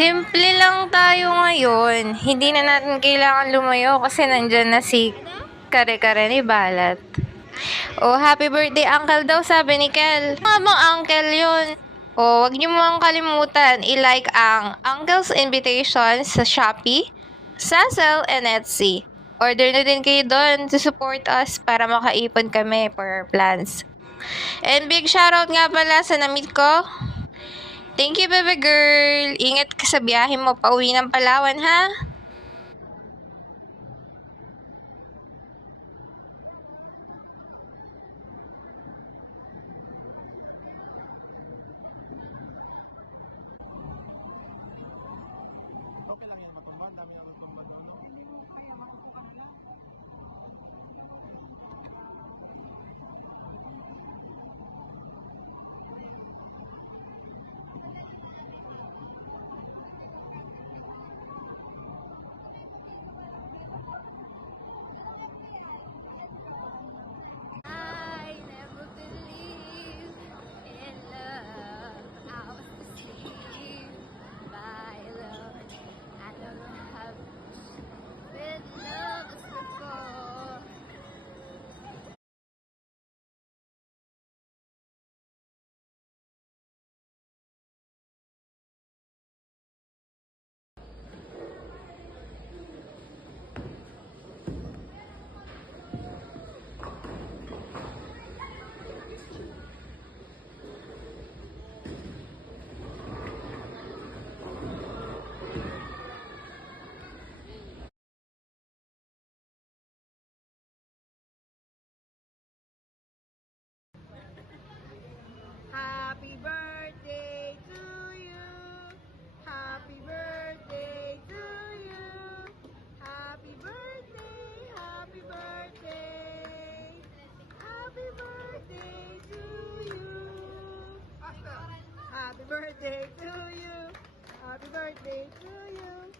Simple lang tayo ngayon. Hindi na natin kailangan lumayo kasi nandyan na si Kare-Kare ni Balat. Oh, happy birthday uncle daw, sabi ni Kel. Nga bang uncle yun? Oh, wag niyo mong kalimutan i-like ang Uncle's Invitation sa Shopee, Sassel, and Etsy. Order na din kayo doon to support us para makaipon kami for our plans. And big shoutout nga pala sa na-meet ko. Thank you, baby girl. Ingat ka sa biyahe mo pauwi ng Palawan, ha? Okay lang yan matumba, dami ang matumba doon. I never believed in love. I was deceived by love. I never have been loved before. Happy birthday to you. Happy birthday to you. Happy birthday, happy birthday. Happy birthday to you. Happy birthday to you. Happy birthday to you.